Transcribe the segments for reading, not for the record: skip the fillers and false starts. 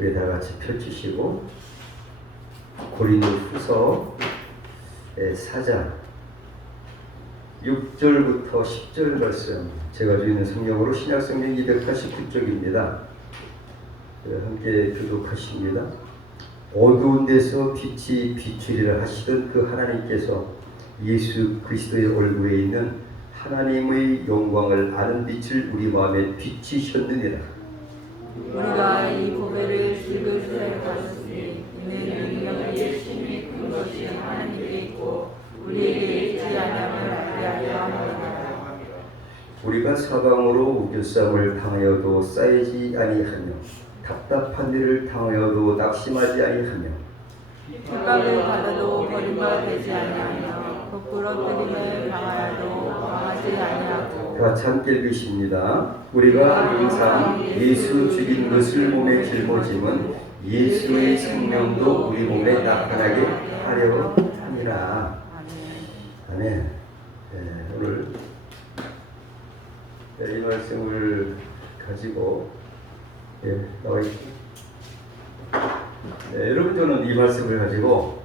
우리 다 같이 펼치시고 고린도후서 4장 6절부터 10절 말씀, 제가 가지고 있는 성경으로 신약성경 289쪽입니다. 함께 교독하십니다. 어두운 데서 빛이 비추리라 하시던 그 하나님께서 예수 그리스도의 얼굴에 있는 하나님의 영광을 아는 빛을 우리 마음에 비치셨느니라. 우리가 이 보배를 즐거이 가졌으니 이는 능력이 심히 큰 것이 하나님께 있고 우리에게 있지 않음을 알게 하려 함이라. 우리가 사방으로 우겨쌈을 당하여도 쌓이지 아니하며 답답한 일을 당하여도 낙심하지 아니하며 핍박을 받아도 버림받지 아니하며 부끄러뜨림을 당하여도 당하지 아니하고. 같이 함께 읽으십니다. 우리가 항상 예수 죽인 것을 몸에 짊어짐은 예수의 생명도 우리 몸에 나타나게 하려 함이라. 아멘. 오늘 이 말씀을 가지고 나와 있습니다. 여러분, 저는 이 말씀을 가지고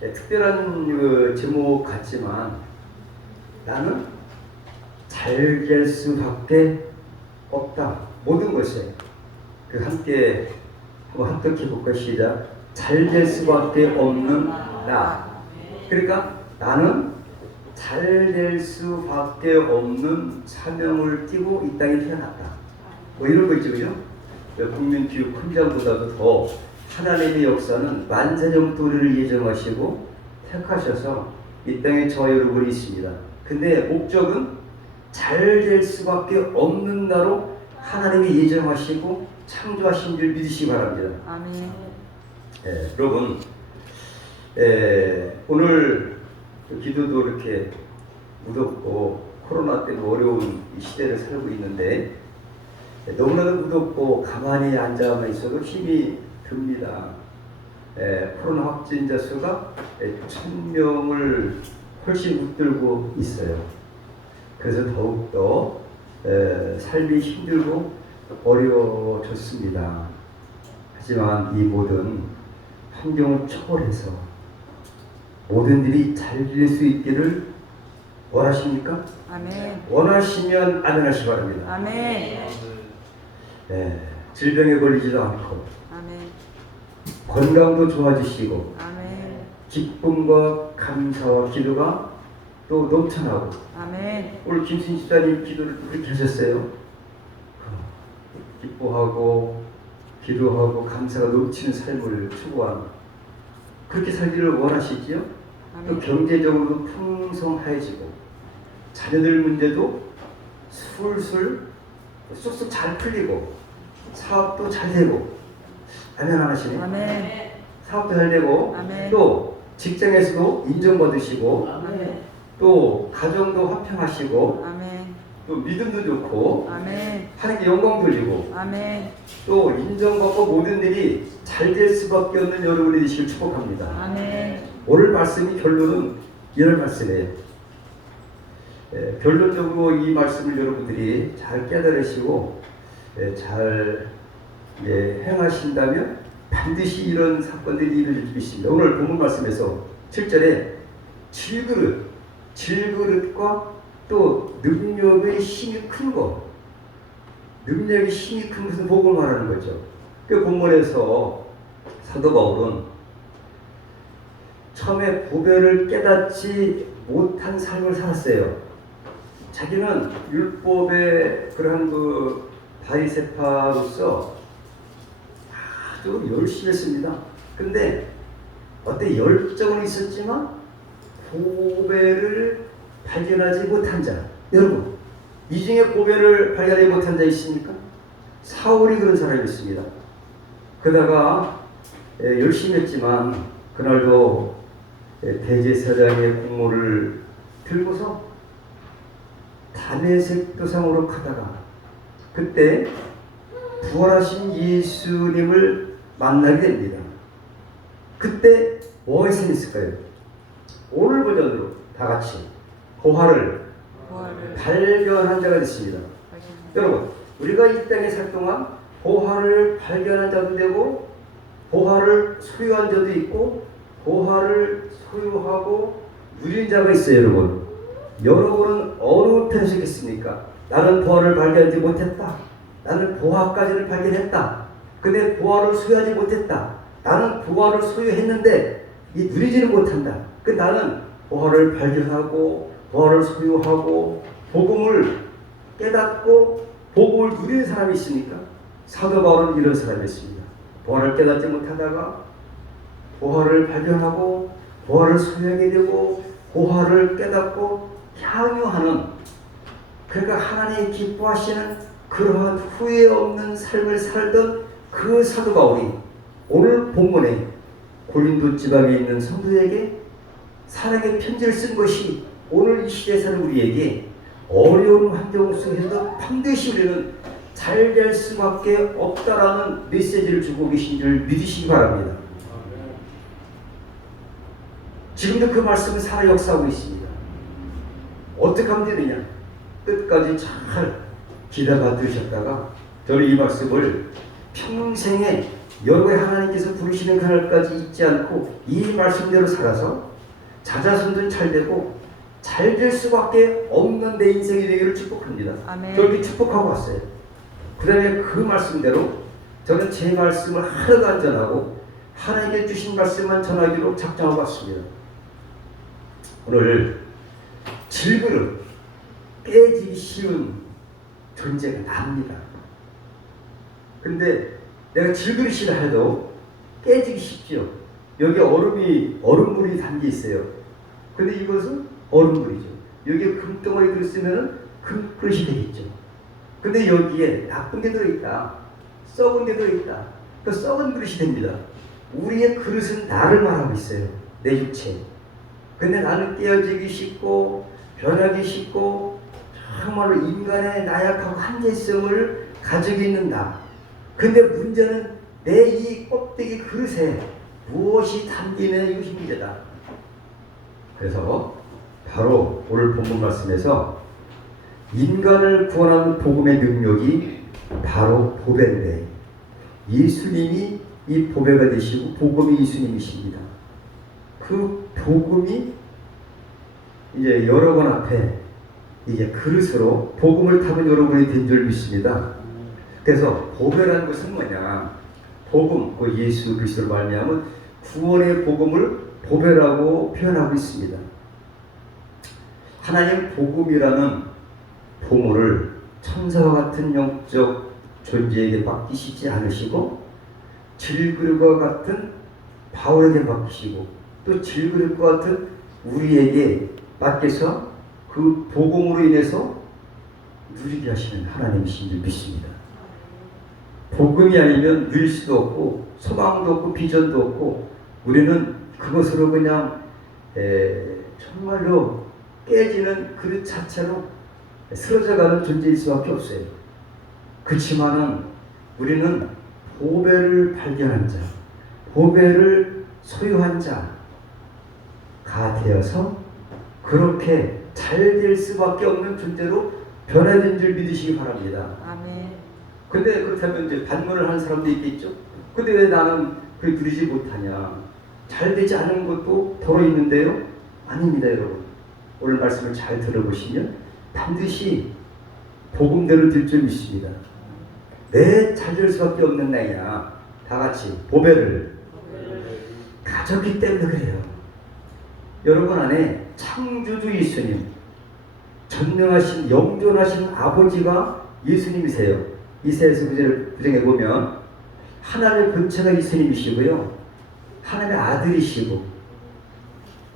특별한 제목 같지만 나는 잘 될 수밖에 없다. 모든 것에 함께 한번 합독해 볼까? 시작. 잘 될 수밖에 없는 나. 그러니까 나는 잘 될 수밖에 없는 사명을 띠고 이 땅에 태어났다. 뭐 이런 거 있죠, 그죠? 국민교육 헌장보다도 더 하나님의 역사는 만세전부터 우리를 예정하시고 택하셔서 이 땅에 저 여러분이 있습니다. 근데 목적은 잘 될 수밖에 없는 나로 하나님이 예정하시고 창조하신 줄 믿으시기 바랍니다. 아멘. 여러분, 오늘 기도도 이렇게 무덥고 코로나 때문에 어려운 이 시대를 살고 있는데 너무나도 무덥고 가만히 앉아만 있어도 힘이 듭니다. 코로나 확진자 수가 1000명을 훨씬 웃돌고 있어요. 그래서 더욱더 삶이 힘들고 어려워졌습니다. 하지만 이 모든 환경을 초월해서 모든 일이 잘 될 수 있기를 원하십니까? 아멘. 원하시면 아멘하시기 바랍니다. 아멘. 질병에 걸리지도 않고 아멘. 건강도 좋아지시고 아멘. 기쁨과 감사와 기도가 또 넘쳐나고. 아멘. 오늘 김순 집사님 기도를 그렇게 하셨어요. 기뻐하고 기도하고 감사가 넘치는 삶을 추구하는, 그렇게 살기를 원하시지요? 또 경제적으로도 풍성해지고 자녀들 문제도 술술 쑥쑥 잘 풀리고 사업도 잘 되고. 아멘 안 하시네? 아멘. 사업도 잘 되고. 아멘. 또 직장에서도 인정받으시고. 아멘. 또 가정도 화평하시고. 아멘. 또 믿음도 좋고. 아멘. 하나님께 영광 돌리고. 아멘. 또 인정받고 모든 일이 잘 될 수밖에 없는 여러분이 되시길 축복합니다. 아멘. 오늘 말씀이 결론은 이런 말씀이에요. 결론적으로 이 말씀을 여러분들이 잘 깨달으시고 잘 행하신다면 반드시 이런 사건들이 이루어질 수 있습니다. 오늘 본문 말씀에서 7절에 질그릇과 또 능력의 힘이 큰 것, 능력의 힘이 큰 것은 복음을 말하는 거죠. 그 본문에서 사도 바울은 처음에 보배를 깨닫지 못한 삶을 살았어요. 자기는 율법의 그러한 바리새파로서 아주 열심히 했습니다. 근데 어떤 열정은 있었지만 보배를 발견하지 못한 자, 여러분 이 중에 보배를 발견하지 못한 자 있습니까? 사울이 그런 사람이었습니다. 그러다가 열심히 했지만 그날도 대제사장의 공모를 들고서 다메섹 도상으로 가다가 그때 부활하신 예수님을 만나게 됩니다. 그때 뭐가 생겼을까요? 오늘 버전으로 다 같이 보화를 발견한 자가 됐습니다. 여러분, 우리가 이 땅에 살 동안 보화를 발견한 자도 되고 보화를 소유한 자도 있고 보화를 소유하고 누린 자가 있어요. 여러분, 여러분은 어느 편에 속했습니까? 나는 보화를 발견하지 못했다. 나는 보화까지는 발견했다. 근데 보화를 소유하지 못했다. 나는 보화를 소유했는데 이 누리지는 못한다. 그 나는 보화를 발견하고 보화를 소유하고 복음을 깨닫고 복음을 누리는 사람이 있습니까? 사도 바울은 이런 사람이었습니다. 보화를 깨닫지 못하다가 보화를 발견하고 보화를 소유하게 되고 보화를 깨닫고 향유하는, 그러니까 하나님이 기뻐하시는 그러한 후회 없는 삶을 살던 그 사도 바울이 오늘 본문에 고린도 지방에 있는 성도에게 사랑의 편지를 쓴 것이 오늘 이 시대에 사는 우리에게 어려운 환경 속에서도 반드시 우리는 잘 될 수밖에 없다라는 메시지를 주고 계신 줄 믿으시기 바랍니다. 지금도 그 말씀은 살아 역사하고 있습니다. 어떻게 하면 되느냐? 끝까지 잘 기다려 들으셨다가 저는 이 말씀을 평생에 여러분의 하나님께서 부르시는 그날까지 잊지 않고 이 말씀대로 살아서 자자손도 잘 되고 잘 될 수밖에 없는 내 인생이 되기를 축복합니다. 아멘. 저렇게 축복하고 왔어요. 그 다음에 그 말씀대로 저는 제 말씀을 하나도 안 전하고 하나님께 주신 말씀만 전하기로 작정하고 왔습니다. 오늘 질그릇 깨지기 쉬운 존재가 납니다. 근데 내가 질그릇이라 해도 깨지기 쉽죠. 여기 얼음물이 담겨 있어요. 근데 이것은 얼음물이죠. 여기에 금덩어리 들었으면 금그릇이 되겠죠. 근데 여기에 나쁜 게 들어있다. 썩은 게 들어있다. 그 썩은 그릇이 됩니다. 우리의 그릇은 나를 말하고 있어요. 내 육체. 근데 나는 깨어지기 쉽고 변하기 쉽고 정말로 인간의 나약하고 한계성을 가지고 있는 나. 근데 문제는 내 이 껍데기 그릇에 무엇이 담기는 이것이 문제다. 그래서 바로 오늘 본문 말씀에서 인간을 구원하는 복음의 능력이 바로 보배인데 예수님이 이 보배가 되시고 복음이 예수님이십니다. 그 복음이 이제 여러분 앞에 이제 그릇으로 복음을 담은 여러분이 된 줄 믿습니다. 그래서 보배라는 것은 뭐냐? 복음, 그 예수 그리스도를 말미암은 구원의 복음을 보배라고 표현하고 있습니다. 하나님 복음이라는 보물을 천사와 같은 영적 존재에게 맡기시지 않으시고 질그릇과 같은 바울에게 맡기시고 또 질그릇과 같은 우리에게 맡겨서 그 복음으로 인해서 누리게 하시는 하나님이신 줄 믿습니다. 복음이 아니면 누릴 수도 없고 소망도 없고 비전도 없고 우리는 그것으로 그냥 정말로 깨지는 그릇 자체로 쓰러져가는 존재일 수밖에 없어요. 그렇지만은 우리는 보배를 발견한 자, 보배를 소유한 자가 되어서 그렇게 잘 될 수밖에 없는 존재로 변화된 줄 믿으시기 바랍니다. 아멘. 근데 그렇다면 이제 반문을 하는 사람도 있겠죠. 근데 왜 나는 그걸 누리지 못하냐? 잘 되지 않은 것도 더러 있는데요? 아닙니다, 여러분. 오늘 말씀을 잘 들어보시면 반드시 복음대로 될 줄 믿습니다. 내 잘 될 수밖에 없는 나이야. 다 같이 보배를 가졌기 때문에 그래요. 여러분 안에 창조주 예수님, 전능하신 영존하신 아버지가 예수님이세요. 이사야서 9장에 보면 하나님의 본체가 예수님이시고요. 하나님의 아들이시고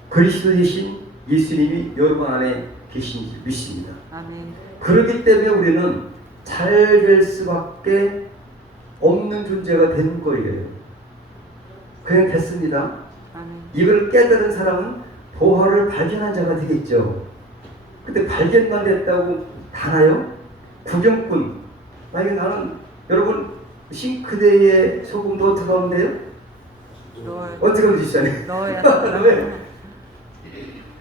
그리스도 되신 예수님이 여러분 안에 계신 줄 믿습니다. 아멘. 그렇기 때문에 우리는 잘 될 수밖에 없는 존재가 되는 거예요. 그냥 됐습니다. 아멘. 이걸 깨달은 사람은 보화를 발견한 자가 되겠죠. 근데 발견만 됐다고 다나요? 구경꾼. 만약에 나는 여러분 싱크대에 소금 넣어 들어가는데요? 어떻게 하면 되시잖아요? 넣어야 왜?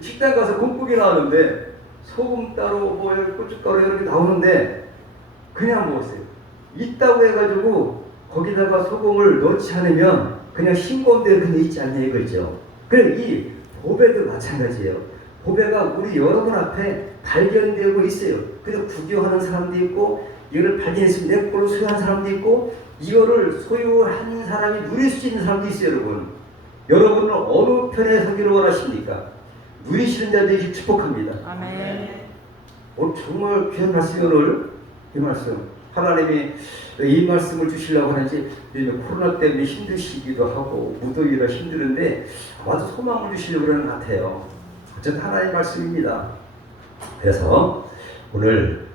식당 가서 곰국이 나오는데 소금 따로 뭐 고춧가루 이렇게 나오는데 그냥 먹었어요. 있다고 해가지고 거기다가 소금을 넣지 않으면 그냥 싱거운 데로 그냥 있지 않냐 이거죠. 그래 이 보배도 마찬가지예요. 보배가 우리 여러분 앞에 발견되고 있어요. 그냥 구경하는 사람도 있고 이거를 발견했으면 내 걸로 소유한 사람도 있고 이거를 소유한 사람이 누릴 수 있는 사람도 있어요. 여러분은 어느 편에 서기를 원하십니까? 누리시는 자들이 축복합니다. 아멘. 정말 귀한 말씀이 오늘 이 말씀 하나님이 이 말씀을 주시려고 하는지 코로나 때문에 힘드시기도 하고 무더위라 힘드는데 아마도 소망을 주시려고 그러는 것 같아요. 어쨌든 하나님의 말씀입니다. 그래서 오늘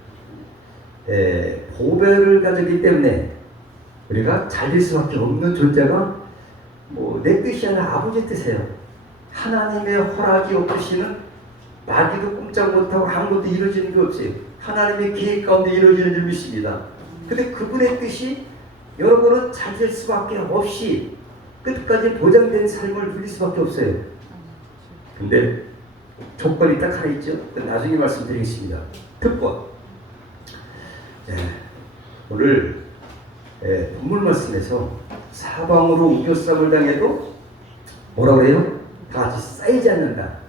보배를 가졌기 때문에 우리가 잘될 수밖에 없는 존재가 내 뜻이 아니라 아버지 뜻이에요. 하나님의 허락이 없으시는 마귀도 꼼짝 못하고 아무것도 이루어지는 게 없어요. 하나님의 계획 가운데 이루어지는 줄 믿습니다. 근데 그분의 뜻이 여러분은 잘 될 수밖에 없이 끝까지 보장된 삶을 누릴 수밖에 없어요. 근데 조건이 딱 하나 있죠. 나중에 말씀드리겠습니다. 특권. 오늘 본문 말씀에서 사방으로 우겨쌈을 당해도 뭐라 그래요? 다 같이 쌓이지 않는다.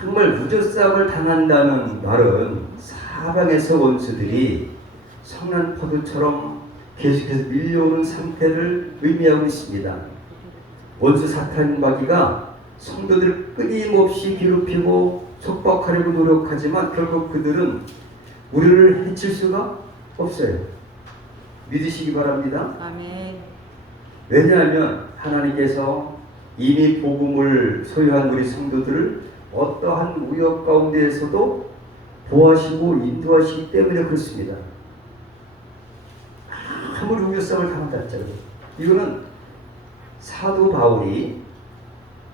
정말 우겨쌈을 당한다는 말은 사방에서 원수들이 성난 포도처럼 계속해서 밀려오는 상태를 의미하고 있습니다. 원수 사탄 마귀가 성도들을 끊임없이 괴롭히고 속박하려고 노력하지만 결국 그들은 우리를 해칠 수가 없어요. 믿으시기 바랍니다. 아멘. 왜냐하면 하나님께서 이미 복음을 소유한 우리 성도들을 어떠한 우역 가운데에서도 보호하시고 인도하시기 때문에 그렇습니다. 아무리 우겨쌈을 당한다 했잖아요. 이거는 사도 바울이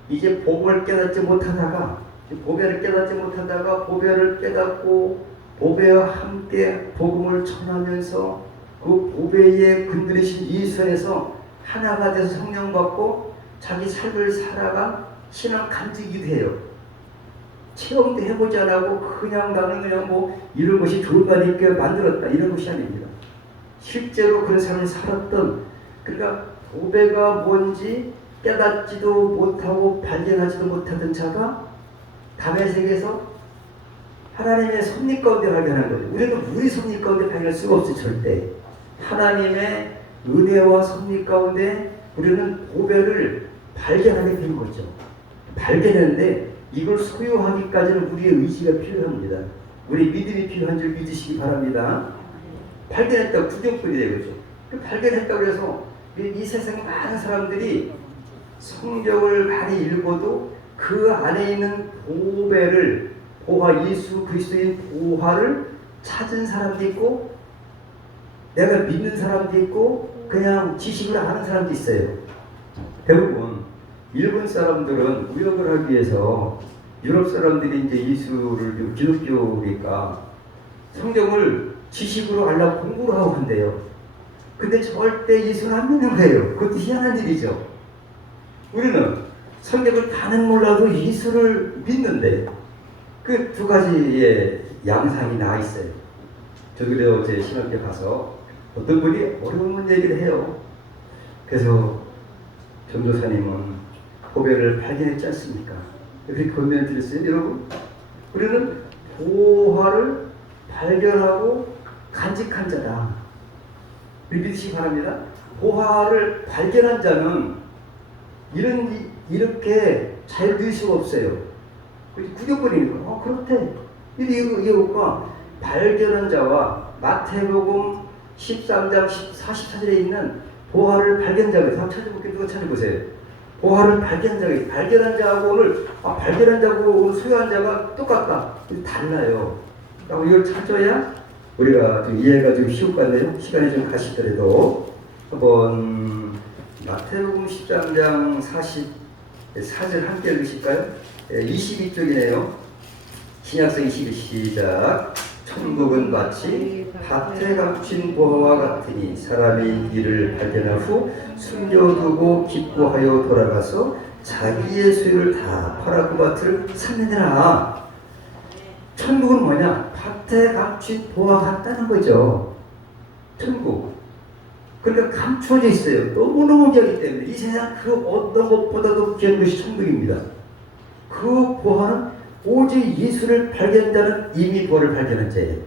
이제 복음을 깨닫지 못하다가 보배를 깨닫지 못하다가 보배를 깨닫고 보배와 함께 복음을 전하면서 그 보배에 건드리신 이 선에서 하나가 돼서 성령 받고 자기 삶을 살아가 신앙 간직이 돼요. 체험도 해보지 않고 그냥 나는 그냥 이런 것이 좋은 거니까 만들었다 이런 것이 아닙니다. 실제로 그런 삶을 살았던 그러니까 보배가 뭔지 깨닫지도 못하고 발견하지도 못하던 자가 다메섹에서 하나님의 섭리 가운데 발견한 거죠. 우리는 우리 섭리 가운데 발견할 수가 없어요. 절대. 하나님의 은혜와 섭리 가운데 우리는 보배를 발견하게 된 거죠. 발견했는데 이걸 소유하기까지는 우리의 의지가 필요합니다. 우리 믿음이 필요한 줄 믿으시기 바랍니다. 발견했다고 구경꾼이 되겠죠. 발견했다고 해서 이 세상에 많은 사람들이 성경을 많이 읽어도 그 안에 있는 보배를 보화 예수 그리스도의 보화를 찾은 사람도 있고 내가 믿는 사람도 있고 그냥 지식을 아는 사람도 있어요. 대부분 일본 사람들은 무역을 하기 위해서 유럽 사람들이 이제 예수를 기독교니까 성경을 지식으로 알라고 공부를 하고 한대요. 근데 절대 예수는 안 믿는 거예요. 그것도 희한한 일이죠. 우리는 성경을 다는 몰라도 예수를 믿는데 그 두 가지의 양상이 나와 있어요. 저도 어제 신학교 가서 어떤 분이 어려운 얘기를 해요. 그래서 전도사님은 보배를 발견했지 않습니까? 그렇게 권면을 드렸어요. 여러분, 우리는 보화를 발견하고 간직한 자다. 믿으시기 바랍니다. 보화를 발견한 자는 이렇게 잘 될 수가 없어요. 구경거리니까 그렇대. 이거가 발견한 자와 마태복음 13장 44절에 있는 보화를 발견자가 한번 찾아볼게요. 누가 찾아보세요. 보화를 발견자가 발견한 자하고 발견한 자하고 오늘 소유한 자가 똑같다. 달라요. 이걸 찾아야 우리가 좀 이해가 좀 쉬울 것 같네요. 시간이 좀 가시더라도 한번 마태복음 13장 44절 함께 읽으실까요? 22쪽이네요. 신약성 22 시작. 천국은 마치 밭에 감춘 보화와 같으니 사람이 이를 발견한 후 숨겨두고 기뻐하여 돌아가서 자기의 소유를 다 팔아 그 밭을 샀느니라. 천국은 뭐냐? 밭에 감춘 보화 같다는 거죠. 천국. 그러니까 감추어져 있어요. 너무너무 귀하기 때문에 이 세상 그 어떤 것보다도 귀한 것이 천국입니다. 그 보화는 오직 예수를 발견자는 이미 보화를 발견한 자예요.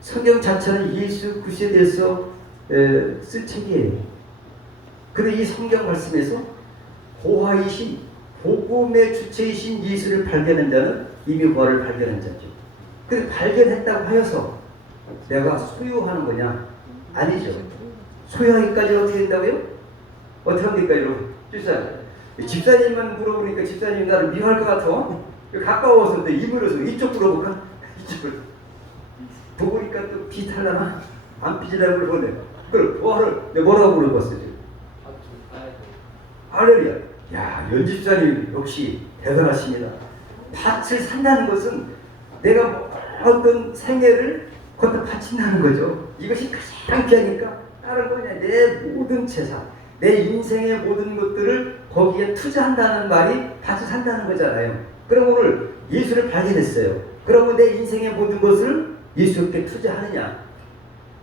성경 자체는 예수 그리스도에 대해서 쓴 책이에요. 그런데 이 성경 말씀에서 보화이신 복음의 주체이신 예수를 발견한 자는 이미 보화를 발견한 자죠. 근데 발견했다고 하여서 내가 소유하는 거냐? 아니죠. 소유하기까지 어떻게 된다고요? 어떻게 합니까, 여러분? 집사님만 물어보니까 집사님이 나를 미워할 것 같아. 가까워서 입으로서 이쪽 물어볼까? 이쪽을 보니까 또 비탈라나? 안 삐지라고 그러네. 그럼 보화를 내가 뭐라고 물어봤어요? 할렐루야. 야, 연집사님 역시 대단하십니다. 밭을 산다는 것은 내가 어떤 생애를 거기다 바친다는 거죠. 이것이 가장 귀하니까 다른 거냐. 내 모든 재산, 내 인생의 모든 것들을 거기에 투자한다는 말이 밭을 산다는 거잖아요. 그럼 오늘 예수를 발견했어요. 그러면 내 인생의 모든 것을 예수께 투자하느냐,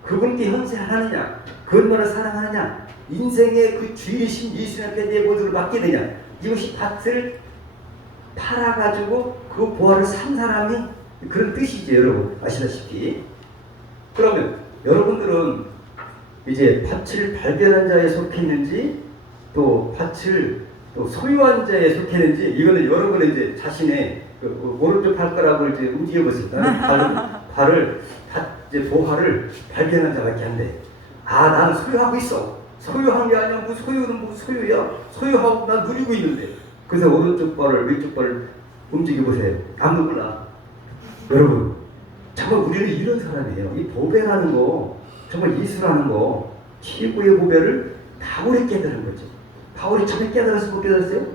그분께 헌신하느냐, 그분만을 사랑하느냐, 인생의 그 주이신 예수님께 내 모든 걸 맡게 되냐, 이것이 밭을 팔아가지고 그 보화를 산 사람이 그런 뜻이죠. 여러분 아시다시피. 그러면 여러분들은 이제 밭을 발견한 자에 속했는지 또 밭을 또 소유한 자에 속했는지, 이거는 여러분의 이제 자신의 그 오른쪽 발가락을 이제 움직여보세요. 나는 이제 보화를 발견한 자밖에 안 돼. 아, 나는 소유하고 있어. 소유한 게 아니라 무슨 소유는 무슨 소유야. 소유하고 난 누리고 있는데. 그래서 오른쪽 발을 왼쪽 발을 움직여보세요. 아무도 몰라. 여러분, 정말 우리는 이런 사람이에요. 이 보배라는 거, 정말 예수라는 거, 최고의 보배를 바울이 깨달은 거죠. 바울이 처음에 깨달았어요? 못 깨달았어요?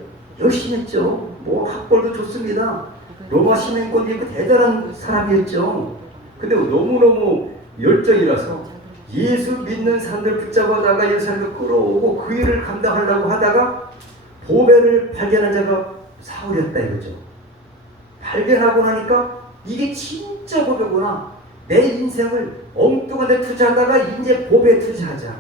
열심히 했죠. 뭐 학벌도 좋습니다. 로마 시민권도 있고 대단한 사람이었죠. 근데 너무너무 열정이라서 예수 믿는 사람들 붙잡아다가 이 사람들 끌어오고 그 일을 감당하려고 하다가 보배를 발견한 자가 사울이었다 이거죠. 발견하고 나니까 이게 진짜 보배구나. 내 인생을 엉뚱한 데 투자하다가 이제 보배에 투자하자.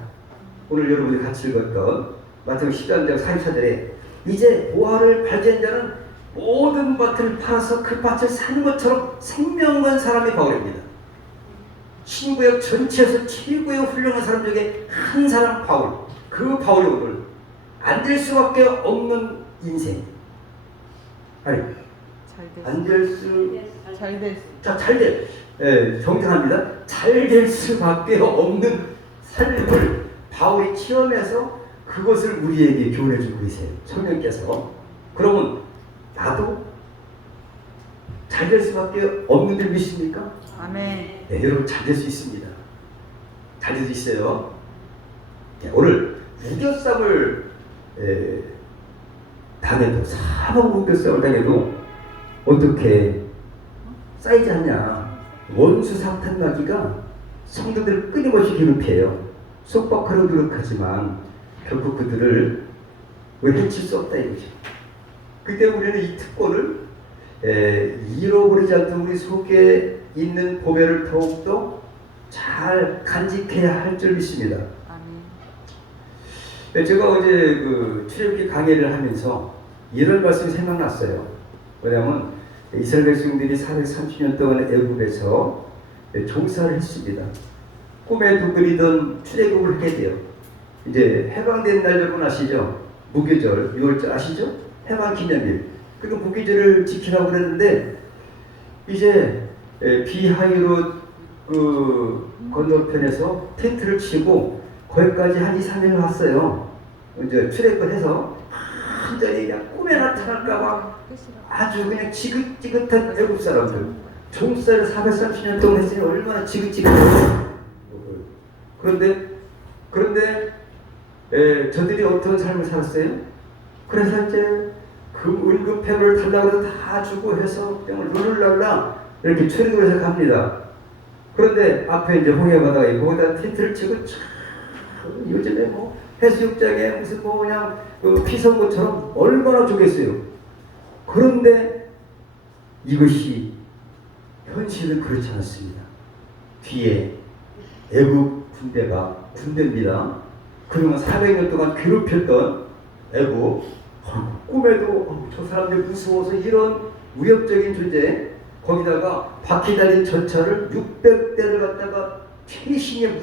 오늘 여러분이 같이 읽었던 마태복음 10장 44절에 이제 보화를 발견한 자는 모든 밭을 팔아서 그 밭을 사는 것처럼 생명 건 사람이 바울입니다. 신구약 전체에서 최고의 훌륭한 사람 중에 한 사람 바울. 그 바울이 오늘 안 될 수밖에 없는 인생. 아니, 안 될 수, 잘 됐어. 자, 잘 될, 정정합니다. 잘 될 수밖에 없는 삶을 바울이 체험해서 그것을 우리에게 교훈해 주고 계세요. 성령께서. 그러면 나도 잘 될 수밖에 없는 줄 믿습니까? 아멘. 네, 여러분 잘 될 수 있습니다. 잘 될 수 있어요. 네, 오늘 우겨쌈을 당해도, 사방 우겨쌈을 당해도 어떻게 쌓이지 않냐. 원수 사탄 마귀가 성도들을 끊임없이 괴롭혀요. 속박하려 노력하지만 결국 그들을 해칠 수 없다 이거죠. 그때 우리는 이 특권을 잃어버리지 않도록 우리 속에 있는 보배를 더욱더 잘 간직해야 할 줄 믿습니다. 제가 어제 그 출애굽기 강의를 하면서 이런 말씀이 생각났어요. 왜냐하면 이스라엘 백성들이 430년 동안 애굽에서 종사를 했습니다. 꿈에도 그리던 출애굽을 하게 돼요. 이제 해방된 날 여러분 아시죠? 무교절, 6월절 아시죠? 해방기념일. 그 무교절을 지키라고 그랬는데 이제 비하이로 그 건너편에서 텐트를 치고 거기까지 한 2, 3일 왔어요. 이제 출애굽을 해서 완전히 그냥 꿈에 나타날까봐 아주 그냥 지긋지긋한 애굽 사람들. 종사를 430년 동안 했으니 얼마나 지긋지긋해요. 그런데 저들이 어떤 삶을 살았어요? 그래서 이제 그 은급패를 달라고 해서 다 주고 해서 그냥 룰랄라 이렇게 출애굽을 해서 갑니다. 그런데 앞에 이제 홍해바다가 있고 거기다 텐트를 치고 요즘에 뭐 해수욕장에 무슨 뭐 그냥 그 피선거처럼 얼마나 좋겠어요. 그런데 이것이 현실은 그렇지 않습니다. 뒤에 애국 군대입니다. 그동안 400년 동안 괴롭혔던 애국, 꿈에도 저 사람들 무서워서 이런 위협적인 존재, 거기다가 바퀴 달린 전차를 600대를 갖다가 최신의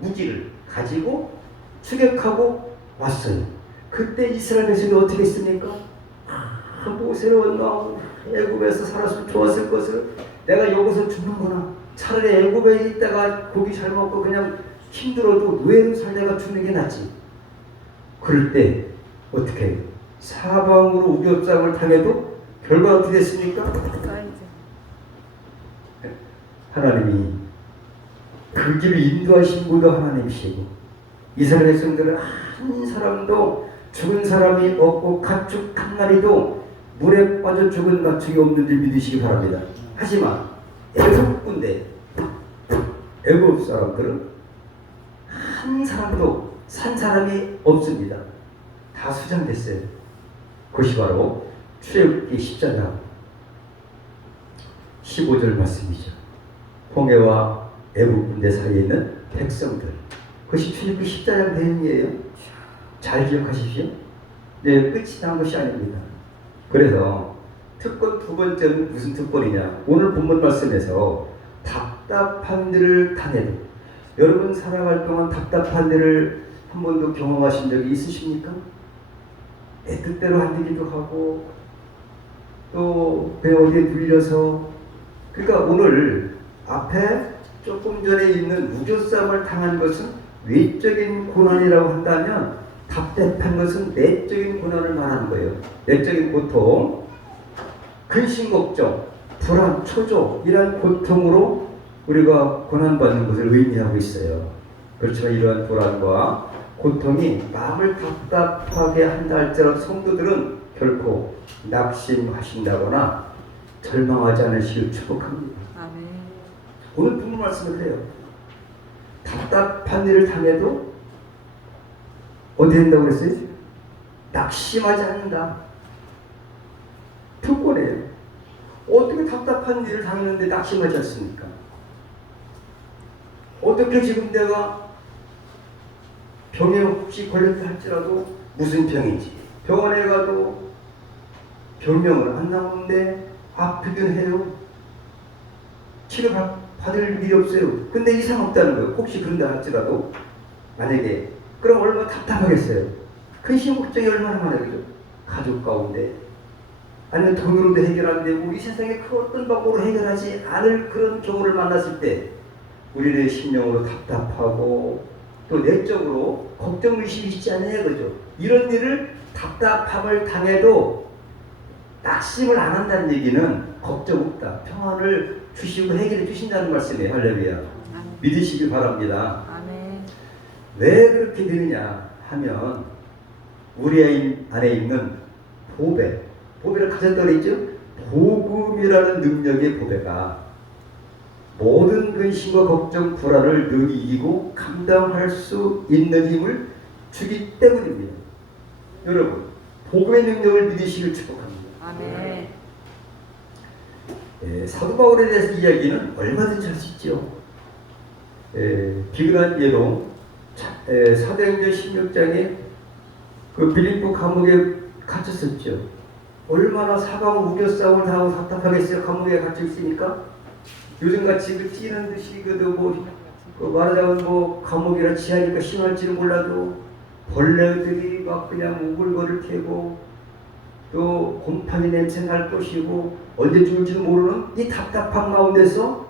무기를 가지고 추격하고 왔어요. 그때 이스라엘 백성이 어떻게 했습니까? 보세요, 나 애굽에서 살았으면 좋았을 것을, 내가 여기서 죽는구나. 차라리 애굽에 있다가 고기 잘 먹고 그냥 힘들어도 노예로 살다가 죽는 게 낫지. 그럴 때 어떻게 해요? 사방으로 우겨싸움을 당해도 결과가 어떻게 됐습니까? 하나님이 그 길을 인도하신 분도 하나님이시고, 이스라엘 백성들은 한 사람도 죽은 사람이 없고 가축 한 마리도 물에 빠져 죽은 가축이 없는 줄 믿으시기 바랍니다. 하지만 애굽 사람들은 한 사람도 산 사람이 없습니다. 다 수장됐어요. 그것이 바로 출애굽기 10장 15절 말씀이죠. 홍해와 애굽 군대 사이에 있는 백성들, 그것이 출애굽기 10장 내용이에요. 잘 기억하십시오. 네, 끝이 난 것이 아닙니다. 그래서 특권 두 번째는 무슨 특권이냐? 오늘 본문 말씀에서 답답한 일을 당해도, 여러분 살아갈 동안 답답한 일을 한 번도 경험하신 적이 있으십니까? 내 뜻대로 안 되기도 하고, 또 그냥 어디에 눌려서, 그러니까 오늘 앞에 조금 전에 있는 우겨싸움을 당한 것은 외적인 고난이라고 한다면, 답답한 것은 내적인 고난을 말하는 거예요. 내적인 고통, 근심 걱정, 불안, 초조, 이러한 고통으로 우리가 고난받는 것을 의미하고 있어요. 그렇지만 이러한 불안과 고통이 마음을 답답하게 한다 할지라도 성도들은 결코 낙심하신다거나 절망하지 않으시길 축복합니다. 아멘. 오늘 본문 말씀을 해요. 답답한 일을 당해도 어디 된다고 그랬어요? 낙심하지 않는다. 특권이에요. 어떻게 답답한 일을 당했는데 낙심하지 않습니까? 어떻게 지금 내가 병에 혹시 걸렸다 할지라도 무슨 병인지, 병원에 가도 병명을 안 나오는데 아프긴 해요. 치료받을 일이 없어요. 근데 이상 없다는 거예요. 혹시 그런다 할지라도 만약에, 그럼 얼마나 답답하겠어요. 근심 걱정이 얼마나 많아요. 가족 가운데, 아니면 돈으로도 해결 안 되고 이 세상에 그 어떤 방법으로 해결하지 않을 그런 경우를 만났을 때 우리의 심령으로 답답하고 또 내적으로 걱정 의식이 있지 않아요, 그죠? 이런 일을 답답함을 당해도 낙심을 안 한다는 얘기는 걱정 없다, 평안을 주시고 해결해 주신다는 말씀이에요. 할렐루야. 믿으시기 바랍니다. 아멘. 왜 그렇게 되느냐 하면 우리 안에 있는 보배를 가졌다고 했죠. 복음이라는 능력의 보배가 모든 근심과 걱정, 불안을 늘 이기고 감당할 수 있는 힘을 주기 때문입니다. 여러분, 복음의 능력을 믿으시길 축복합니다. 아멘. 사도 바울에 대해서 이야기는 얼마든지 할 수 있죠. 비근한 예로 사도행전 16장에 그 빌립보 감옥에 갇혔었죠. 얼마나 사방 우겨싸움을 당하고 답답하겠어요. 감옥에 갇혀 있으니까. 요즘같이 그 찌는 듯이 말하자면 감옥이라 지하니까 심할지는 몰라도 벌레들이 막 그냥 우글거릴 테고 또 곰팡이 냄새 날 것이고 언제 죽을지도 모르는 이 답답한 가운데서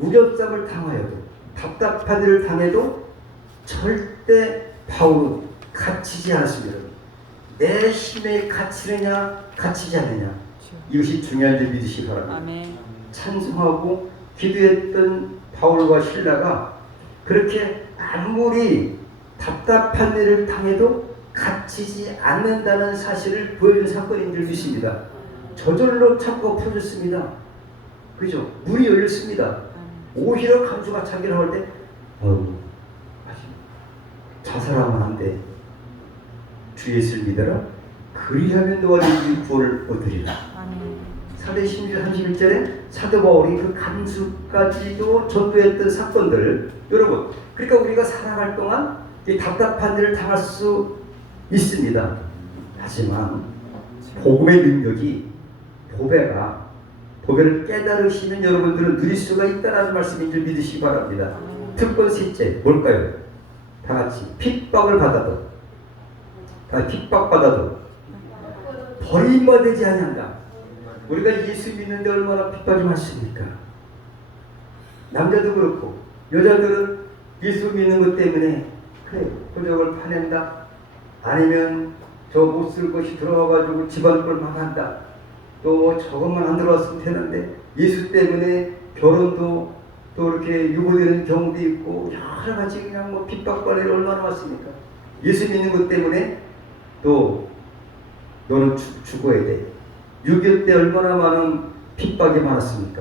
우겨싸움을 당하여도, 답답한 일을 당해도 절대 바울은 갇히지 않았습니다. 내 힘에 갇히느냐 갇히지 않느냐, 이것이 중요한 줄 믿으시기 바랍니다. 아멘. 찬송하고 기도했던 바울과 실라가 그렇게 아무리 답답한 일을 당해도 갇히지 않는다는 사실을 보여준 사건인 줄 믿습니다. 저절로 창고가 풀어졌습니다. 그죠? 문이 열렸습니다. 오히려 간수가 자기를 할 때 자살하면 안 돼. 주 예수를 믿어라. 그리하면 너와 네 구원을 얻으리라. 아멘. 사도행 16장 31절에 사도 바울이 그 간수까지도 전도했던 사건들, 여러분, 그러니까 우리가 살아갈 동안 이 답답한 일을 당할 수 있습니다. 하지만 복음의 능력이 보배를 깨달으시면 여러분들은 누릴 수가 있다는 말씀인 줄 믿으시기 바랍니다. 특권 셋째 뭘까요? 다 같이 핍박을 받아도, 다 핍박받아도 버림받지 아니한다. 우리가 예수 믿는데 얼마나 핍박이 많습니까? 남자도 그렇고 여자들은 예수 믿는 것 때문에 그래 호적을 파낸다, 아니면 저 못 쓸 것이 들어와가지고 집안 꼴 망한다, 또 저것만 안 들어왔으면 되는데 예수 때문에 결혼도 또 이렇게 유보되는 경우도 있고 여러 가지 그냥 뭐 핍박받을 일 얼마나 많습니까? 예수 믿는 것 때문에 또 너는 죽어야 돼. 6.25 때 얼마나 많은 핍박이 많았습니까?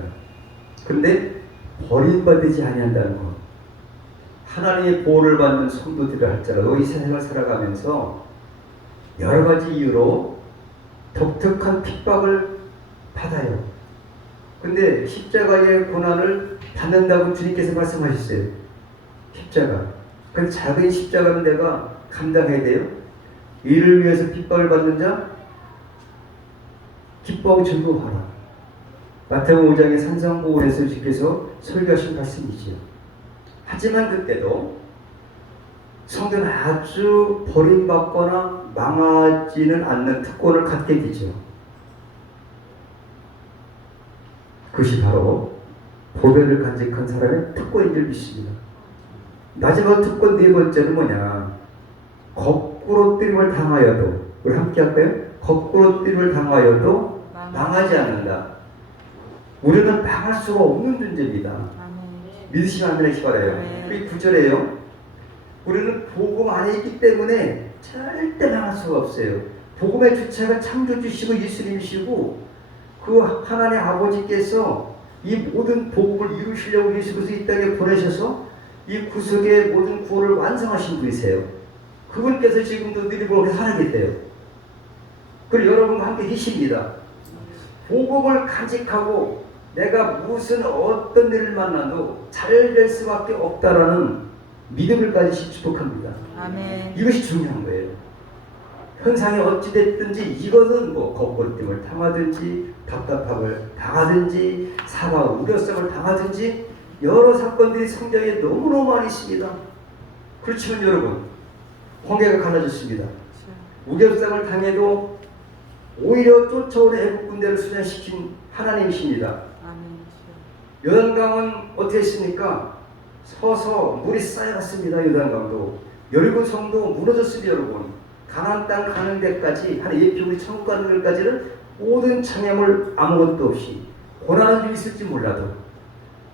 근데 버림받지 아니한다는 것, 하나님의 보호를 받는 성도들을 할지라도 이 세상을 살아가면서 여러 가지 이유로 독특한 핍박을 받아요. 근데 십자가의 고난을 받는다고 주님께서 말씀하셨어요. 십자가. 근데 작은 십자가는 내가 감당해야 돼요. 이를 위해서 핍박을 받는 자 기뻐하고 즐거워하라. 마태복음 5장의 산상보훈에서 주께서 설교하신 말씀이지요. 하지만 그때도 성도는 아주 버림받거나 망하지는 않는 특권을 갖게 되죠. 그것이 바로 보배를 간직한 사람의 특권인 줄 믿습니다. 마지막 특권 네 번째는 뭐냐? 거꾸로 뜨림을 당하여도, 우리 함께 할까요? 거꾸로 뜨림을 당하여도 망하지 않는다. 우리는 망할 수가 없는 존재입니다. 믿으시면 안 되시기 바라요. 이 9절에요. 우리는 복음 안에 있기 때문에 절대 망할 수가 없어요. 복음의 주체가 창조주시고 예수님이시고 그 하나님 아버지께서 이 모든 복음을 이루시려고 예수 그리스도 이 땅에 보내셔서 이 구속의 모든 구원을 완성하신 분이세요. 그분께서 지금도 너희들과 살아 계세요. 그리고 여러분과 함께 계십니다. 복음을 간직하고 내가 무슨 어떤 일을 만나도 잘 될 수밖에 없다라는 믿음을 가지시 축복합니다. 아멘. 이것이 중요한 거예요. 현상이 어찌됐든지 이것은 뭐 거꾸로뜸을 당하든지 답답함을 당하든지 사과 우려성을 당하든지 여러 사건들이 성경에 너무너무 많이 있습니다. 그렇지만 여러분, 홍해가 갈라졌습니다. 우겹상을 당해도 오히려 쫓아오는 애국 군대를 수장시킨 하나님이십니다. 요단강은 어떻게 했습니까? 서서 물이 쌓여갔습니다. 요단강도. 여리고 성도 무너졌습니다. 여러분. 가나안 땅 가는 데까지 한 예표우리 천국 가는 데까지는 모든 장애물 아무것도 없이 고난은 좀 있을지 몰라도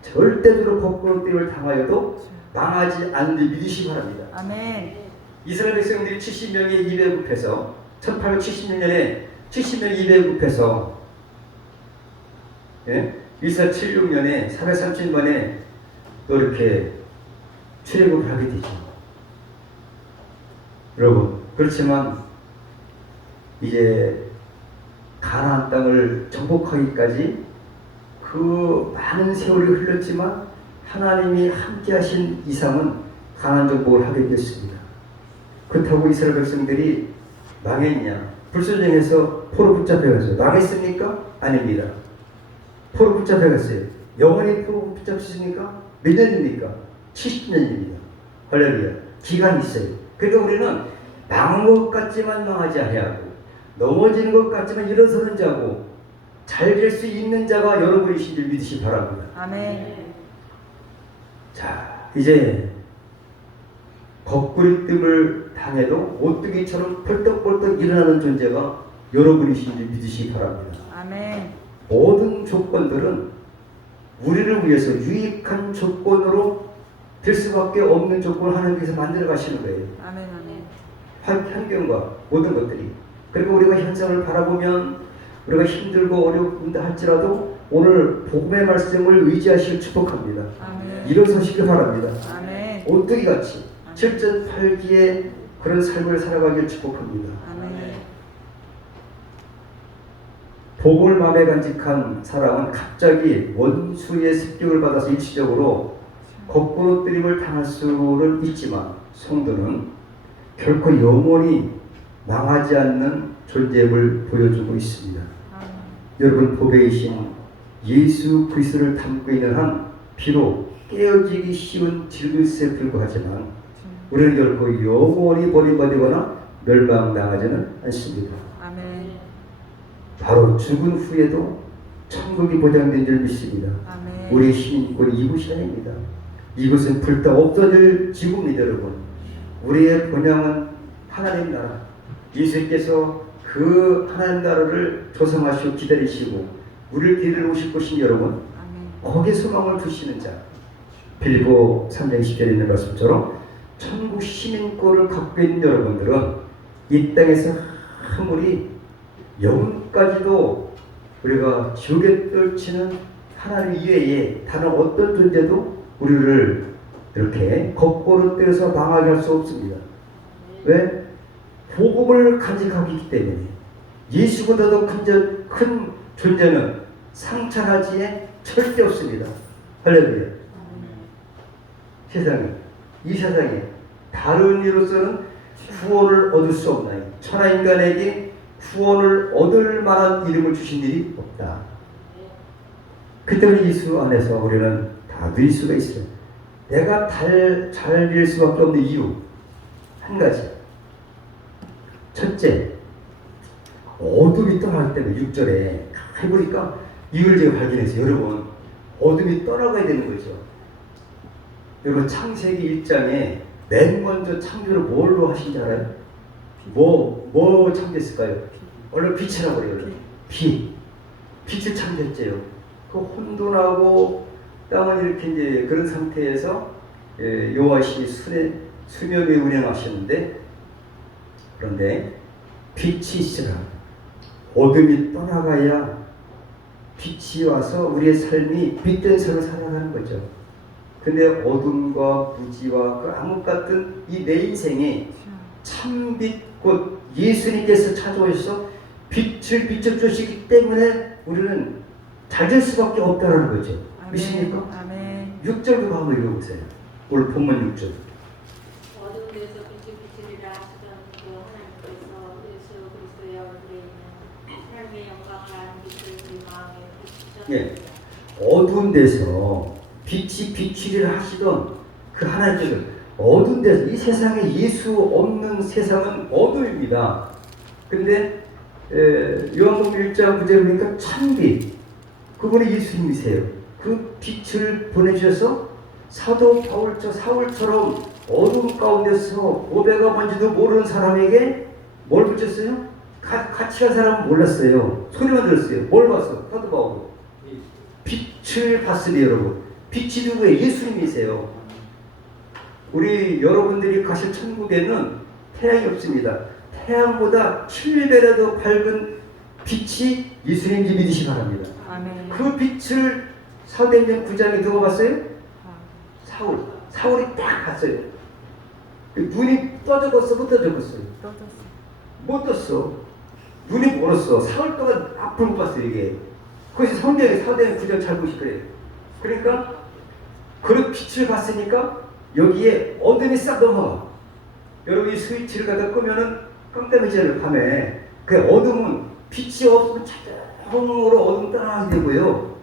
절대적으로 거꾸로 뜸을 당하여도 망하지 않는 줄 믿으시기 바랍니다. 아멘. 이스라엘 백성들이 70명이 입에 굽혀서 1876년에 70명이 입에 굽혀서 이스라엘 76년에 430번에 또 이렇게 출애굽을 하게 되죠. 여러분, 그렇지만 이제 가나안 땅을 정복하기까지 그 많은 세월이 흘렀지만 하나님이 함께 하신 이상은 가나안 정복을 하게 됐습니다. 그렇다고 이스라엘 백성들이 망했냐? 불순종해서 포로 붙잡혀갔어요. 망했습니까? 아닙니다. 포로 붙잡혀갔어요. 영원히 포로 붙잡혔습니까? 몇 년입니까? 70년입니다. 할렐루야. 기간이 있어요. 그러니까 우리는 망한 것 같지만 망하지 아니하고 넘어지는 것 같지만 일어서는 자고 잘 될 수 있는 자가 여러분이신 줄 믿으시기 바랍니다. 아멘. 자, 이제 거꾸리뜸을 당해도 오뚜기처럼 펄떡펄떡 일어나는 존재가 여러분이신 줄 믿으시기 바랍니다. 아멘. 모든 조건들은 우리를 위해서 유익한 조건으로 될 수밖에 없는 조건을 하나님께서 만들어 가시는 거예요. 아멘, 아멘. 환경과 모든 것들이. 그리고 우리가 현상을 바라보면 우리가 힘들고 어렵다 할지라도 오늘 복음의 말씀을 의지하시길 축복합니다. 아멘. 일어서시길 바랍니다. 아멘. 오뚜기같이 7전 8기의 그런 삶을 살아가길 축복합니다. 아멘. 복을 마음에 간직한 사람은 갑자기 원수의 습격을 받아서 일시적으로 거꾸로 뜨림을 당할 수는 있지만 성도는 결코 영원히 망하지 않는 존재임을 보여주고 있습니다. 여러분, 보배이신 예수 그리스도를 담고 있는 한 비록 깨어지기 쉬운 질그릇에 불과하지만 우리는 결코 영원히 버림받거나 멸망당하지는 않습니다. 아멘. 바로 죽은 후에도 천국이 보장된 줄 믿습니다. 아멘. 우리의 힘인 곳 이곳이 아닙니다. 이곳은 불타 없어질 지구입니다. 여러분, 우리의 본향은 하나님 나라, 예수께서 그 하나님 나라를 조성하시고 기다리시고 우리를 데리러 오실 것인 여러분, 아멘. 거기에 소망을 두시는 자, 빌보 3장 10절에 있는 말씀처럼 천국 시민권을 갖고 있는 여러분들은 이 땅에서 아무리 영혼까지도 우리가 지옥에 떨치는 하나님 이외에 다른 어떤 존재도 우리를 이렇게 거꾸로 때려서 망하게 할 수 없습니다. 왜? 복음을 간직하고 있기 때문에. 예수보다도 큰 존재는 상처하지에 절대 없습니다. 할렐루야. 이 세상에 다른 이로서는 구원을 얻을 수 없나니 천하 인간에게 구원을 얻을 만한 이름을 주신 일이 없다. 그 때문에 예수 안에서 우리는 다 누릴 수가 있어요. 내가 잘 누릴 수밖에 없는 이유 한 가지. 첫째, 어둠이 떠나기 때문에 6절에 해보니까 이걸 제가 발견했어요. 여러분, 어둠이 떠나가야 되는 거죠. 여러분, 창세기 1장에 맨 먼저 창조를 뭘로 하신 줄 알아요? 뭐 창조했을까요? 원래 빛이라고 그래요. 빛을 창조했죠. 그 혼돈하고 땅을 이렇게 이제 그런 상태에서 여호와시 수면에 운행하셨는데, 그런데 빛이 있으라 어둠이 떠나가야 빛이 와서 우리의 삶이 빛된 삶을 살아가는 거죠. 근데 어둠과 무지와 그 암흑 같은 이 내 인생에 참빛 곧 예수님께서 찾아오셔서 빛을 비춰주시기 때문에 우리는 잘 될 수밖에 없다는 거죠. 아멘. 믿습니까? 아멘. 6절도 한번 읽어보세요. 오늘 본문 6절. 어둠에서 빛이 비치리라 하시던 그 하나님께서 예수 그리스도의 얼굴에 있는 삶의 영광을 빛을 우리 마음에 비추셨습니다. 예, 어두운 데서 빛이 비추리라 하시던 그 하나님께서 어두운 데서, 이 세상에 예수 없는 세상은 어둠입니다. 근데 요한복음 1장 9절에 보니까 참빛, 그분이 예수님이세요. 그 빛을 보내주셔서 사도 사울처럼 어둠 가운데서 보배가 뭔지도 모르는 사람에게 뭘 붙였어요? 같이 간 사람은 몰랐어요. 소리만 들었어요. 뭘 봤어? 사도 바울. 빛을 봤으니 여러분. 빛이 누구예요? 예수님이세요. 우리 여러분들이 가실 천국에는 태양이 없습니다. 태양보다 7배라도 밝은 빛이 예수님인지 믿으시기 바랍니다. 아멘. 그 빛을 사도행전 9장에 누가 봤어요? 사울이 딱 봤어요. 눈이 떠져갔어, 못 떠져갔어요? 못 떴어. 눈이 멀었어. 사흘 동안 앞을 못 봤어요, 이게. 그것이 성경에 사도행전 9장 잘 보실 거예요. 그러니까 그런 빛을 봤으니까 여기에 어둠이 싹 넘어가. 여러분이 스위치를 갖다 끄면은 깜깜해져요, 밤에. 그 어둠은 빛이 없으면 자동으로 어둠 떠나게 되고요.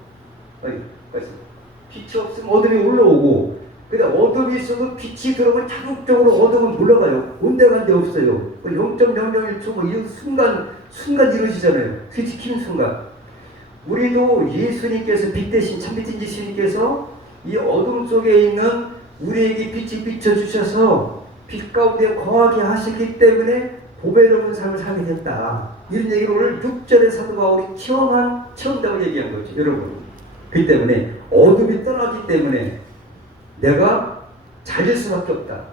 빛이 없으면 어둠이 올라오고, 근데 어둠이 있어도 빛이 들어오면 자동적으로 어둠은 물러가요. 온데간데 없어요. 0.001초 뭐 이 순간 이루어지잖아요. 스위치 키는 순간. 우리도 예수님께서 빛 대신 참빛인 예수님께서 이 어둠 속에 있는 우리에게 빛이 비춰주셔서 빛 가운데 거하게 하시기 때문에 보배로운 삶을 살게 됐다. 이런 얘기를 오늘 6절의 사도 바울이 체험담을 얘기한 거죠. 여러분, 그 때문에 어둠이 떠나기 때문에 내가 잘 될 수밖에 없다.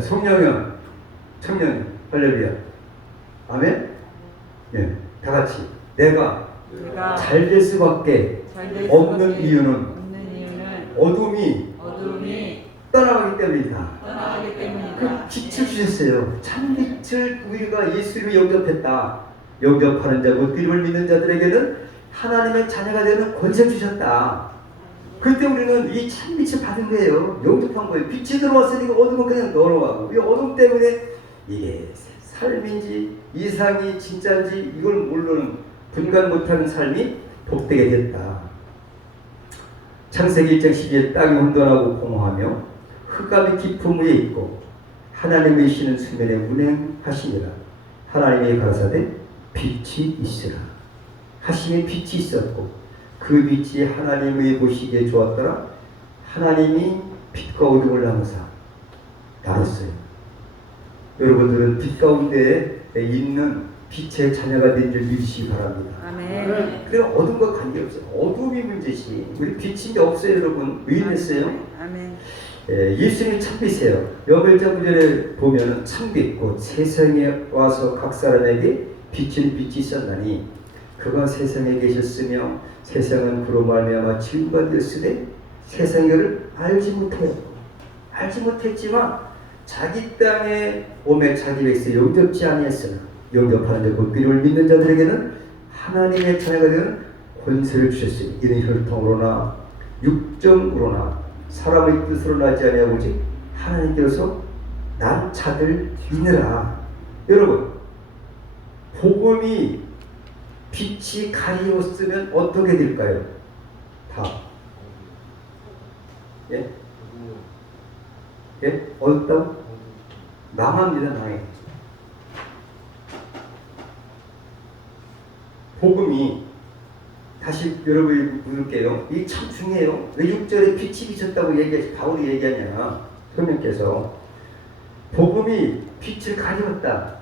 송영현 청년 할렐루야. 아멘. 예, 다 같이 내가 잘 될 수밖에 없는 이유는 어둠이 떠나가기 때문이다. 그 빛을 주셨어요. 참빛을 우리가 예수를 영접했다. 영접하는 자 곧 이름을 믿는 자들에게는 하나님의 자녀가 되는 권세를 주셨다. 그때 우리는 이 참빛을 받은 거예요. 영접한 거예요. 빛이 들어왔으니까 어둠은 그냥 넘어가고, 이 어둠 때문에 이게 삶인지 이상이 진짜인지 이걸 모르는 분간 못하는 삶이 복되게 됐다. 창세기 1장 12절 땅이 혼돈하고 공허하며 흑암이 깊음 위에 있고 하나님의 시는 수면에 운행하시니라. 하나님의 가라사대 빛이 있으라 하심에 빛이 있었고 그 빛이 하나님의 보시기에 좋았더라. 하나님이 빛과 어둠을 나누사 나눴어요. 여러분들은 빛 가운데 있는 빛의 자녀가 된 줄 믿으시기 바랍니다. 아멘. 그래서 어둠과 관계없어요. 어둠이 문제지 우리 빛인 게 없어요. 여러분 왜 이랬어요? 아멘. 예수님이 참빛이에요. 여덟장 9절에 보면 참빛 곧 세상에 와서 각 사람에게 비치는 빛이 있었나니 그가 세상에 계셨으며 세상은 그로 말미암아 지음바 되었으되 세상이 그를 알지 못해요. 알지 못했지만 자기 땅에 오매 자기 백성이 영접지 아니했으나 영접하는 자 곧 이름을 믿는 자들에게는 하나님의 자녀가 되는 권세를 주셨으니 이는 혈통으로나 육정으로나 사람의 뜻으로 나지 아니하고 오직 하나님께서 난 자들이니라. 여러분 복음이 빛이 가리웠으면 어떻게 될까요? 다 예? 예? 어둡다고? 망합니다. 망해. 복음이 다시 여러분이 묻을게요. 이게 참 중요해요. 왜 6절에 빛이 비쳤다고 바울이 얘기하냐. 성령께서 복음이 빛을 가리웠다.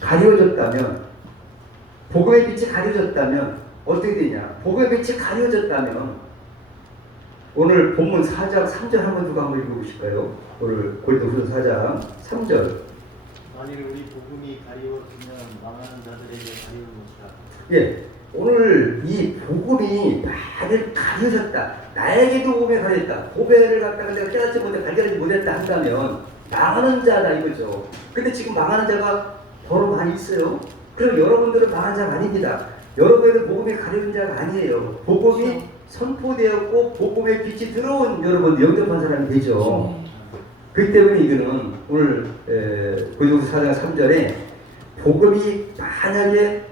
가리워졌다면 복음의 빛이 가려졌다면 어떻게 되냐? 복음의 빛이 가려졌다면 오늘 본문 4장 3절 한번 누가 한번 읽어보실까요? 오늘 고린도후서 4장 3절. 만일 우리 복음이 가리워지면 망하는 자들에게 가리워졌다. 예, 오늘 이 복음이 만일 가려졌다. 나에게도 복음이 가려졌다. 고백을 갖다가 내가 깨닫지 못해 발견하지 못했다 한다면 망하는 자다 이거죠. 근데 지금 망하는 자가 더러 많이 있어요. 그럼 여러분들은 망한 자가 아닙니다. 여러분들은 복음이 가려진 자가 아니에요. 복음이 선포되었고 복음의 빛이 들어온 여러분 영접한 사람이 되죠. 그렇기 때문에 이거는 오늘 고린도후서 4장 3절에 복음이 만약에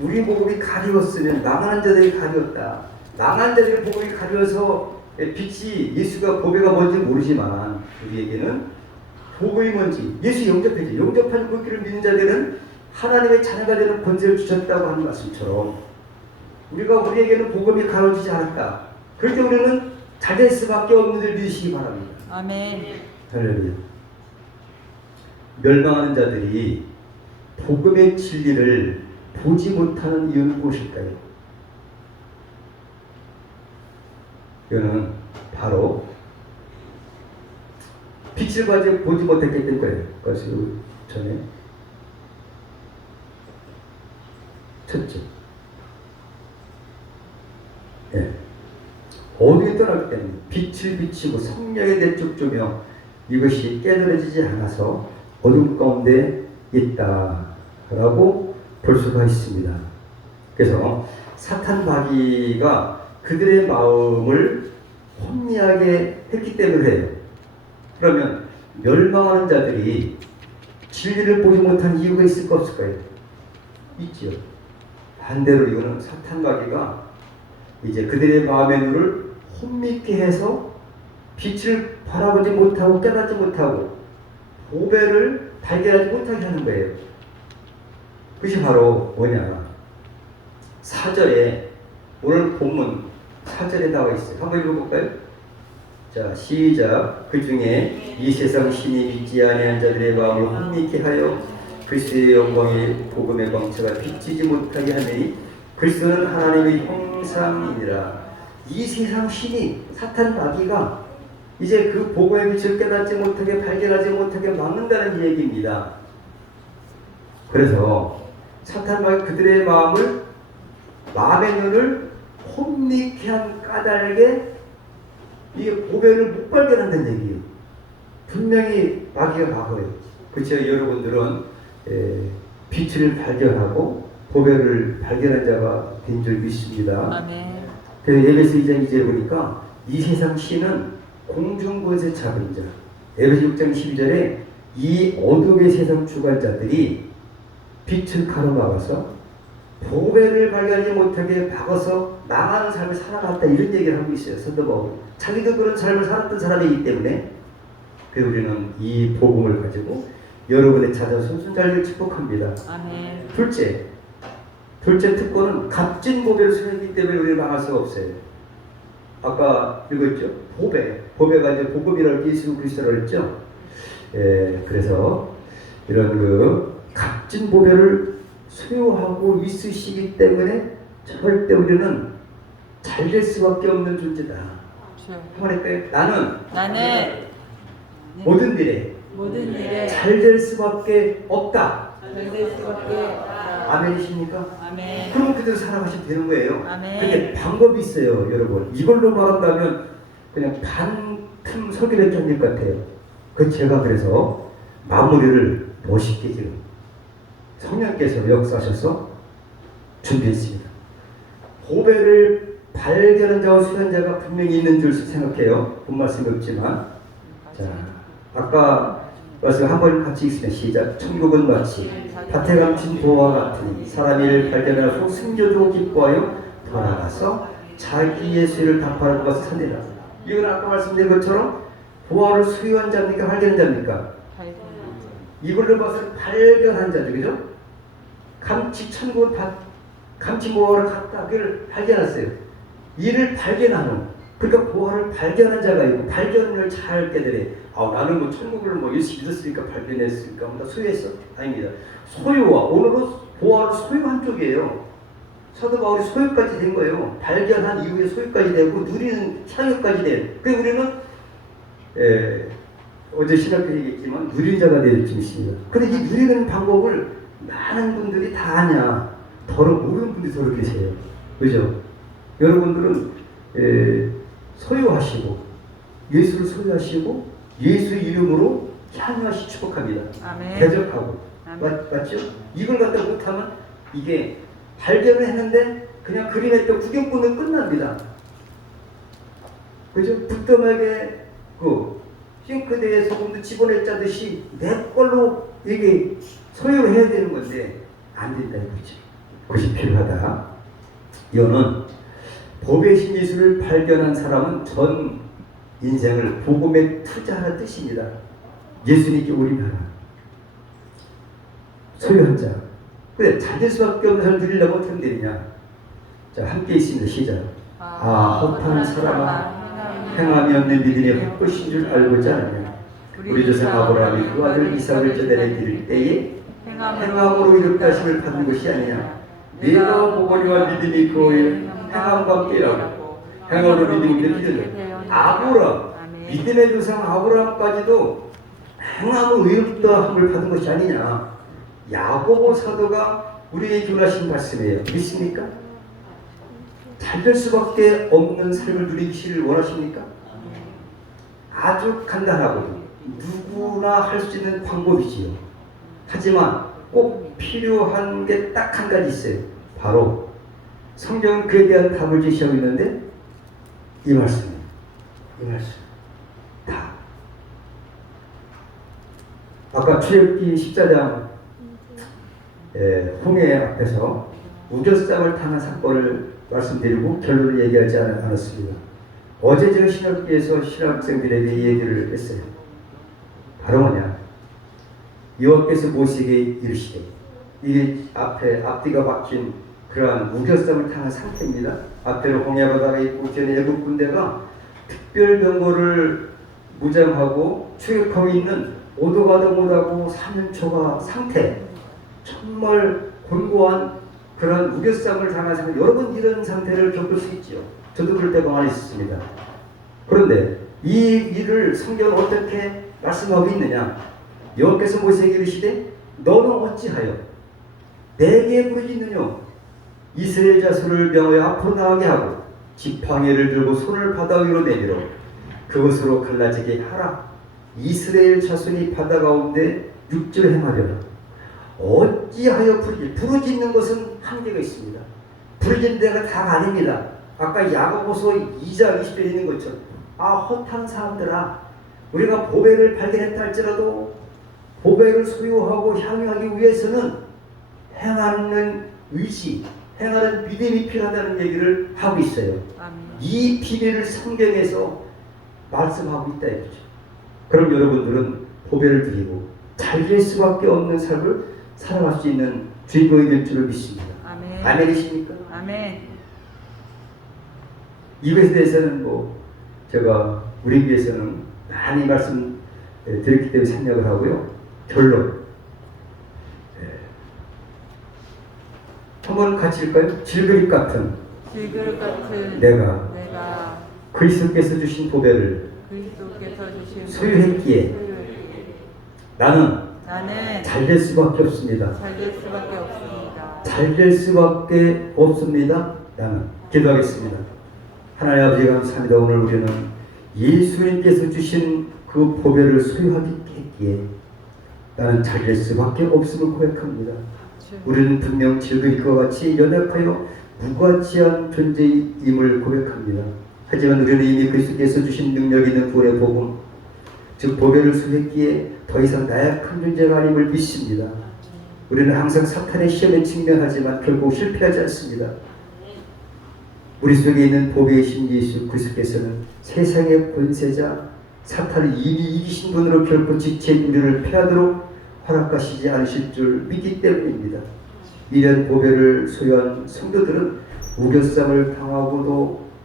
우리 복음이 가리웠으면 망하는 자들이 가리웠다. 망한 자들이 복음이 가려서 빛이 예수가 보배가 뭔지 모르지만 우리에게는 복음이 뭔지 예수 영접했지. 영접한 그 길을 믿는 자들은 하나님의 자녀가 되는 권세를 주셨다고 하는 말씀처럼 우리에게는 복음이 가려지지 않았다. 그럴 때 우리는 잘 될 수밖에 없는 줄 믿으시기 바랍니다. 아멘. 할렐루야. 멸망하는 자들이 복음의 진리를 보지 못하는 이유는 무엇일까요? 이거는 바로 빛을 보지 못했기 때문에 그것을 전에 첫째, 예. 어둠이 떠났기 때문에 빛을 비치고 성령의 내쫓으며 이것이 깨달아지지 않아서 어둠 가운데 있다라고 볼 수가 있습니다. 그래서 사탄 마귀가 그들의 마음을 혼미하게 했기 때문에 해요. 그러면 멸망하는 자들이 진리를 보지 못한 이유가 있을까 없을까요? 있죠. 반대로 이거는 사탄 마귀가 이제 그들의 마음의 눈을 혼미케 해서 빛을 바라보지 못하고 깨닫지 못하고 보배를 발견하지 못하게 하는 거예요. 그것이 바로 뭐냐? 4절에 오늘 본문 4절에 나와 있어요. 한번 읽어볼까요? 자, 시작. 그 중에 이 세상 신이 믿지 아니한 자들의 마음을 혼미케 하여 그리스도의 영광의 복음의 광채가 비치지 못하게 하느니 그리스도는 하나님의 형상이니라. 이 세상 신이 사탄 마귀가 이제 그 복음의 빛을 깨닫지 못하게 발견하지 못하게 막는다는 얘기입니다. 그래서 사탄 마귀 그들의 마음의 눈을 혼미케 한 까닭에 이게 보배를 못 발견한다는 얘기예요. 분명히 마귀가 막아요. 그렇죠? 여러분들은 빛을 발견하고 보배를 발견한 자가 된 줄 믿습니다. 아멘. 그래서 에베소 2장 2절에 보니까 이 세상 신은 공중권세 잡은 자. 에베소 6장 12절에 이 어둠의 세상 주관자들이 빛을 가로막아서 보배를 발견하지 못하게 박아서 망하는 삶을 살아갔다, 이런 얘기를 하고 있어요. 사도 바울. 자기도 그런 삶을 살았던 사람이기 때문에 그래서 우리는 이 복음을 가지고 여러분의 자녀손 손자를 축복합니다. 아멘. 둘째 특권은 값진 보배를 수행했기 때문에 우리는 망할 수가 없어요. 아까 읽었죠? 보배가 이제 복음이라고 예수 그리스도라고 했죠. 그래서 이런 그 값진 보배를 소유하고 있으시기 때문에 절대 우리는 잘 될 수밖에 없는 존재다. 한번 나는 모든 일에 잘 될 수밖에 없다. 잘될 수밖에 없다. 아멘이십니까? 아멘. 그럼 그대로 살아가시면 되는 거예요. 아멘. 근데 방법이 있어요, 여러분. 이걸로 말한다면 그냥 반틈 설교밖에 안 될 것 같아요. 제가 그래서 마무리를 멋있게 지금 성령께서 역사하셔서 준비했습니다. 보배를 발견한 자와 수행한 자가 분명히 있는 줄 생각해요. 본 말씀이 없지만. 자, 아까 말씀 한번 같이 읽으면 시작. 천국은 마치 밭에 감춘 보화와 같으니 사람이 이를 발견하고 숨겨두고 기뻐하여 돌아가서 자기의 수를 답하는 것을 찾느라. 이건 아까 말씀드린 것처럼 보화를 수요한 자입니까? 발견한 자입니까? 이걸로 봐서 발견한 자죠. 그죠? 천국은 감춘 보화를 갖다 그걸 발견했어요. 이를 발견하는, 그러니까 보화를 발견한 자가 있고, 발견을 잘 깨달아. 나는 뭐 천국을 뭐 예수 믿었으니까 발견했으니까 나 소유했어? 아닙니다. 소유와, 오늘은 보화를 소유한 쪽이에요. 사도 바울이 소유까지 된 거예요. 발견한 이후에 소유까지 되고 누리는 사유까지 된. 그래서 우리는 어제 신학교 얘기했지만 누린 자가 될 줄 믿습니다. 그런데 이 누리는 방법을 많은 분들이 다 아냐. 모르는 분들이 더러 계세요. 그죠? 여러분들은 소유하시고 예수를 소유하시고 예수 이름으로 향유하시 축복합니다. 아멘. 대적하고. 아멘. 맞죠? 이걸 갖다 못하면 이게 발견을 했는데 그냥 그림에 또 구경꾼은 끝납니다. 그죠? 부뚜막에 그 싱크대에 소금도 집어냈자듯이 내 걸로 이게 소유를 해야 되는 건데 안 된다 이거죠. 그것이 필요하다. 이거는 보배신 예수를 발견한 사람은 전 인생을 복음에 투자하는 뜻입니다. 예수님께 올인하라. 소유한 자. 그래, 잘 될 수밖에 없는 사람을 누리려면 어떻게 되느냐. 자, 함께 있습니다. 시작. 혹한 사람아, 행함이 없는 믿음이 헛것인 줄 알고자 하느냐. 우리 조상 아브라함이 그 아들 이삭을 전에 드릴 때에 행함으로 이롭다 하심을 받는 것이 아니냐. 내가 보거니와 믿음이 그의 행함과 함께라고. 행함으로 믿음이 이렇게 아브라함, 믿음의 조상 아브라함까지도 행함으로 의롭다 함을 받은 것이 아니냐. 야고보 사도가 우리에게 교훈하신 말씀이에요. 믿습니까? 잘 될 수밖에 없는 삶을 누리기를 원하십니까? 아주 간단하고 누구나 할 수 있는 방법이지요. 하지만 꼭 필요한 게 딱 한 가지 있어요. 바로 성경은 그에 대한 답을 제시하고 있는데 이 말씀이에요. 이 말씀. 다. 아까 출애굽기 14장 홍해 앞에서 우겨쌈을 타는 사건을 말씀드리고 결론을 얘기하지 않았습니다. 어제 제가 신학교에서 신학생들에게 이 얘기를 했어요. 바로 뭐냐. 여호와께서 모세에게 이르시되, 이게 앞뒤가 박힌 그러한 우겨쌈을 타는 상태입니다. 앞에로 홍해바다가 있고 뒤에 애국 군대가 특별 병거를 무장하고 추격하고 있는 오도가도 못하고 사면초가 상태, 정말 곤고한 그런 우겨쌈을 당한 상태. 여러분 이런 상태를 겪을 수 있죠. 저도 그럴 때가 많이 있었습니다. 그런데 이 일을 성경은 어떻게 말씀하고 있느냐. 여호와께서 모세에게 이르시되 너는 어찌하여 내게 부르짖느냐. 이스라엘 자손을 명하여 앞으로 나가게 하고 지팡이를 들고 손을 바다 위로 내밀어 그것으로 갈라지게 하라. 이스라엘 자손이 바다 가운데 육지를 행하려나. 어찌하여 부르짖는 것은 한계가 있습니다. 부르짖는 데가 다가 아닙니다. 아까 야고보서 2장 20절에 있는 것처럼 헛한 사람들아, 우리가 보배를 발견했다 할지라도 보배를 소유하고 향유하기 위해서는 행하는 의지, 행하는 믿음이 필요하다는 얘기를 하고 있어요. 아멘. 이 비밀을 성경에서 말씀하고 있다 이거죠. 그럼 여러분들은 보배를 드리고 잘 될 수밖에 없는 삶을 살아갈 수 있는 주인공이 될 줄을 믿습니다. 아멘. 아멘이십니까? 아멘. 이것에 대해서는 제가 우리 위해서는 많이 말씀 드렸기 때문에 생략을 하고요. 결론. 한번 같이 읽을까요? 질그릇 같은 질그릇 같은 내가 그리스도께서 주신 보배를 그리스도께서 주신 소유했기에 나는 잘 될 수밖에 없습니다. 잘 될 수밖에 없습니다. 잘 될 수밖에 없습니다. 나는 기도하겠습니다. 하나님 아버지 감사합니다. 오늘 우리는 예수님께서 주신 그 보배를 소유하기에 나는 잘 될 수밖에 없음을 고백합니다. 우리는 분명 질그릇과 같이 연약하여 무가치한 존재임을 고백합니다. 하지만 우리는 이미 그리스도께서 주신 능력 있는 구원의 복음, 즉 보배를 소유했기에 더 이상 나약한 존재가 아님을 믿습니다. 우리는 항상 사탄의 시험에 직면하지만 결국 실패하지 않습니다. 우리 속에 있는 보배이신 예수 그리스도께서는 세상의 권세자 사탄을 이미 이기신 분으로 결코 지체인 우리를 패하도록 허락하시지 않으실 줄 믿기 때문입니다. 이런 보배를 소유한 성도들은 우겨쌈을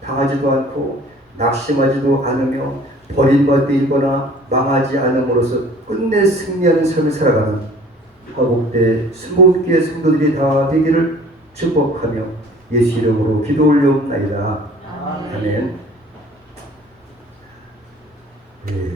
당하지도 않고 낙심하지도 않으며 버림받거나 망하지 않음으로써 끝내 승리하는 삶을 살아가는 화복대 20개의 성도들이 다 되기를 축복하며 예수 이름으로 기도 올려옵나이다. 아멘. 네.